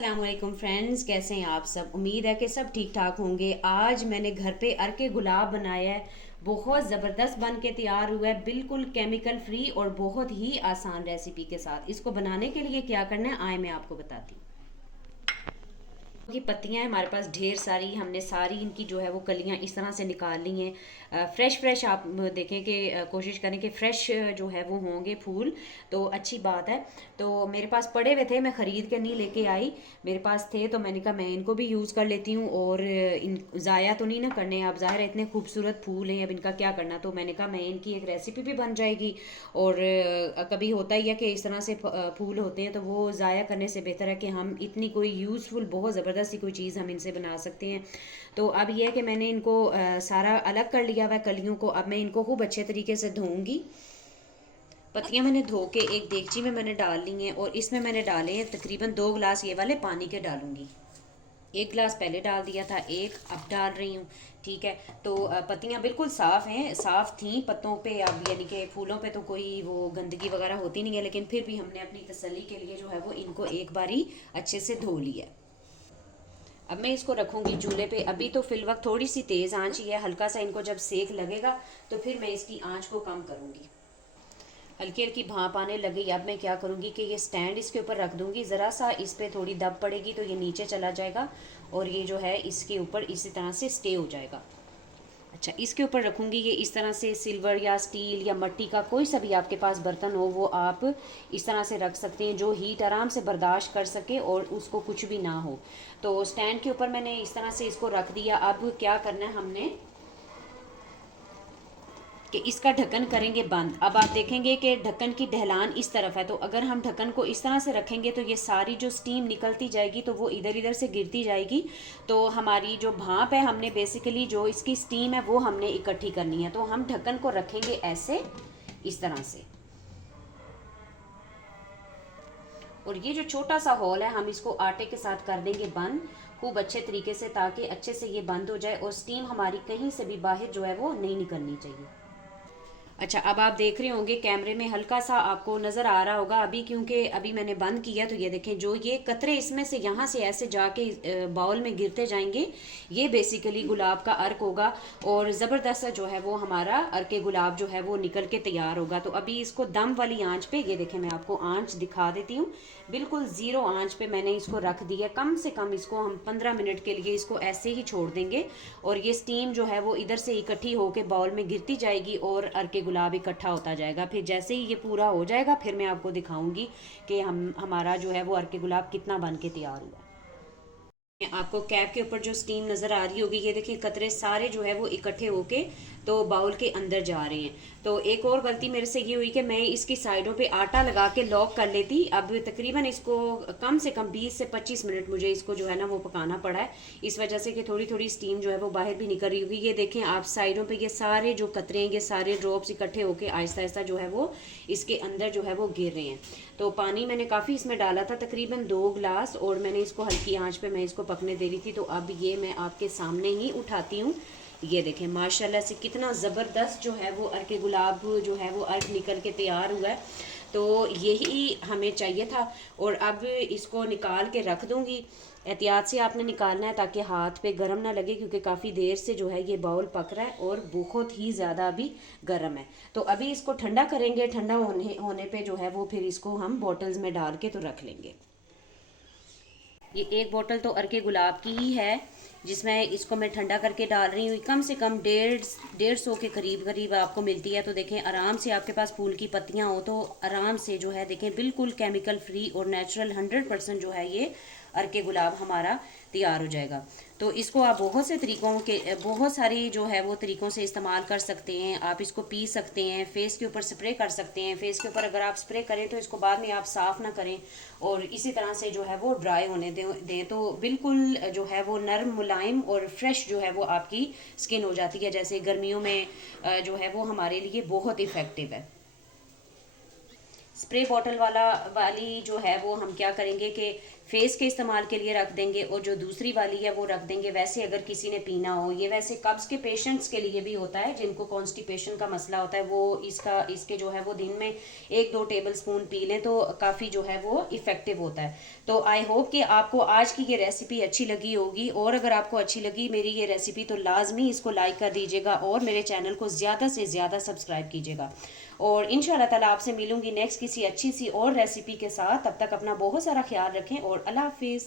अस्सलामुअलैकुम फ्रेंड्स, कैसे हैं आप सब। उम्मीद है कि सब ठीक ठाक होंगे। आज मैंने घर पे अरके गुलाब बनाया है। बहुत ज़बरदस्त बन के तैयार हुआ है, बिल्कुल केमिकल फ्री और बहुत ही आसान रेसिपी के साथ। इसको बनाने के लिए क्या करना है आए मैं आपको बताती हूँ। की पत्तियां हैं हमारे पास ढेर सारी, हमने सारी इनकी जो है वो कलियां इस तरह से निकाल ली हैं। फ्रेश आप देखें कि कोशिश करें कि फ्रेश जो है वो होंगे फूल, तो अच्छी बात है। तो मेरे पास पड़े हुए थे, मैं ख़रीद के नहीं लेके आई, मेरे पास थे तो मैंने कहा मैं इनको भी यूज़ कर लेती हूँ और इन ज़ाया तो नहीं ना करने। अब ज़ाहिर है इतने खूबसूरत फूल हैं, अब इनका क्या करना। तो मैंने कहा मैं इनकी एक रेसिपी भी बन जाएगी। और कभी होता ही है कि इस तरह से फूल होते हैं तो वो ज़ाया करने से बेहतर है कि हम इतनी कोई यूज़फुल बहुत ज़बरदस्त सी कोई चीज़ हम इनसे बना सकते हैं। तो अब यह है कि मैंने इनको सारा अलग कर लिया हुआ है कलियों को। अब मैं इनको खूब अच्छे तरीके से धोऊंगी। पत्तियां मैंने धो के एक देगची में मैंने डाल ली हैं और इसमें मैंने डाले हैं तकरीबन 2 गिलास ये वाले पानी के डालूंगी। 1 गिलास पहले डाल दिया था, एक अब डाल रही हूँ। ठीक है। तो पत्तियां बिल्कुल साफ़ हैं, साफ़ थी पत्तों पे, अब यानी कि फूलों पे तो कोई वो गंदगी वगैरह होती नहीं है, लेकिन फिर भी हमने अपनी तसल्ली के लिए जो है वो इनको एक बारी अच्छे से धो लिया। अब मैं इसको रखूंगी चूल्हे पे। अभी तो फिल वक्त थोड़ी सी तेज़ आंच ही है, हल्का सा इनको जब सेक लगेगा तो फिर मैं इसकी आंच को कम करूंगी। हल्की हल्की भाप आने लगी। अब मैं क्या करूंगी कि ये स्टैंड इसके ऊपर रख दूंगी, ज़रा सा इस पर थोड़ी दब पड़ेगी तो ये नीचे चला जाएगा और ये जो है इसके ऊपर इसी तरह से स्टे हो जाएगा। अच्छा, इसके ऊपर रखूंगी। ये इस तरह से सिल्वर या स्टील या मिट्टी का कोई सा भी आपके पास बर्तन हो वो आप इस तरह से रख सकते हैं जो हीट आराम से बर्दाश्त कर सके और उसको कुछ भी ना हो। तो स्टैंड के ऊपर मैंने इस तरह से इसको रख दिया। अब क्या करना है हमने कि इसका ढक्कन करेंगे बंद। अब आप देखेंगे कि ढक्कन की ढलान इस तरफ है, तो अगर हम ढक्कन को इस तरह से रखेंगे तो ये सारी जो स्टीम निकलती जाएगी तो वो इधर इधर से गिरती जाएगी। तो हमारी जो भाप है, हमने बेसिकली जो इसकी स्टीम है वो हमने इकट्ठी करनी है। तो हम ढक्कन को रखेंगे ऐसे, इस तरह से। और ये जो छोटा सा होल है हम इसको आटे के साथ कर देंगे बंद खूब अच्छे तरीके से, ताकि अच्छे से ये बंद हो जाए और स्टीम हमारी कहीं से भी बाहर जो है वो नहीं निकलनी चाहिए। अच्छा, अब आप देख रहे होंगे कैमरे में हल्का सा आपको नज़र आ रहा होगा अभी, क्योंकि अभी मैंने बंद किया। तो ये देखें जो ये कतरे इसमें से यहाँ से ऐसे जाके बाउल में गिरते जाएंगे, ये बेसिकली गुलाब का अर्क होगा और ज़बरदस्त जो है वो हमारा अर्क गुलाब जो है वो निकल के तैयार होगा। तो अभी इसको दम वाली आंच पे, ये देखें मैं आपको आंच दिखा देती हूँ, बिल्कुल ज़ीरो आंच पे मैंने इसको रख दिया। कम से कम इसको हम 15 मिनट के लिए इसको ऐसे ही छोड़ देंगे और ये स्टीम जो है वो इधर से इकट्ठी होकर बाउल में गिरती जाएगी और अर्के गुलाब इकट्ठा होता जाएगा। फिर जैसे ही ये पूरा हो जाएगा फिर मैं आपको दिखाऊंगी कि हमारा जो है वो अर्के गुलाब कितना बन के तैयार हुआ। आपको कैप के ऊपर जो स्टीम नज़र आ रही होगी, ये देखिए कतरे सारे जो है वो इकट्ठे होके तो बाउल के अंदर जा रहे हैं। तो एक और गलती मेरे से ये हुई कि मैं इसकी साइडों पे आटा लगा के लॉक कर लेती। अब तकरीबन इसको कम से कम 20 से 25 मिनट मुझे इसको जो है ना वो पकाना पड़ा है, इस वजह से कि थोड़ी थोड़ी स्टीम जो है वो बाहर भी निकल रही होगी। ये देखें आप साइडों पर ये सारे जो कतरे हैं, ये सारे ड्रॉप्स इकट्ठे होके आहिस्ता आहिस्ता जो है वो इसके अंदर जो है वो गिर रहे हैं। तो पानी मैंने काफ़ी इसमें डाला था, तकरीबन 2 गिलास, और मैंने इसको हल्की आंच पे मैं इसको पकने दे रही थी। तो अब ये मैं आपके सामने ही उठाती हूँ। ये देखें माशाल्लाह से कितना ज़बरदस्त जो है वो अर्के गुलाब जो है वो अर्क निकल के तैयार हुआ है। तो यही हमें चाहिए था। और अब इसको निकाल के रख दूँगी। एहतियात से आपने निकालना है ताकि हाथ पे गर्म ना लगे, क्योंकि काफ़ी देर से जो है ये बाउल पक रहा है और बहुत ही ज़्यादा अभी गर्म है। तो अभी इसको ठंडा करेंगे, ठंडा होने पे जो है वो फिर इसको हम बॉटल्स में डाल के तो रख लेंगे। ये एक बोतल तो अर्के गुलाब की ही है जिसमें इसको मैं ठंडा करके डाल रही हूँ। कम से कम 150 के करीब करीब आपको मिलती है। तो देखें आराम से आपके पास फूल की पत्तियाँ हो तो आराम से जो है देखें बिल्कुल केमिकल फ्री और नेचुरल 100% जो है ये अर्के गुलाब हमारा तैयार हो जाएगा। तो इसको आप बहुत से तरीकों के, बहुत सारी जो है वो तरीकों से इस्तेमाल कर सकते हैं। आप इसको पी सकते हैं, फेस के ऊपर स्प्रे कर सकते हैं। फेस के ऊपर अगर आप स्प्रे करें तो इसको बाद में आप साफ़ ना करें और इसी तरह से जो है वो ड्राई होने दें तो बिल्कुल जो है वो नरम मुलायम और फ्रेश जो है वो आपकी स्किन हो जाती है। जैसे गर्मियों में जो है वो हमारे लिए बहुत इफ़ेक्टिव है। स्प्रे बॉटल वाली जो है वो हम क्या करेंगे कि फेस के इस्तेमाल के लिए रख देंगे, और जो दूसरी वाली है वो रख देंगे वैसे अगर किसी ने पीना हो। ये वैसे कब्ज के पेशेंट्स के लिए भी होता है, जिनको कॉन्स्टिपेशन का मसला होता है, वो इसके जो है वो दिन में 1-2 टेबल स्पून पी लें तो काफ़ी जो है वो इफ़ेक्टिव होता है। तो आई होप कि आपको आज की ये रेसिपी अच्छी लगी होगी, और अगर आपको अच्छी लगी मेरी ये रेसिपी तो लाजमी इसको लाइक कर दीजिएगा और मेरे चैनल को ज़्यादा से ज़्यादा सब्सक्राइब कीजिएगा। और इंशाल्लाह ताला आपसे मिलूंगी नेक्स्ट किसी अच्छी सी और रेसिपी के साथ। तब तक अपना बहुत सारा ख्याल रखें और अल्लाह हाफिज़।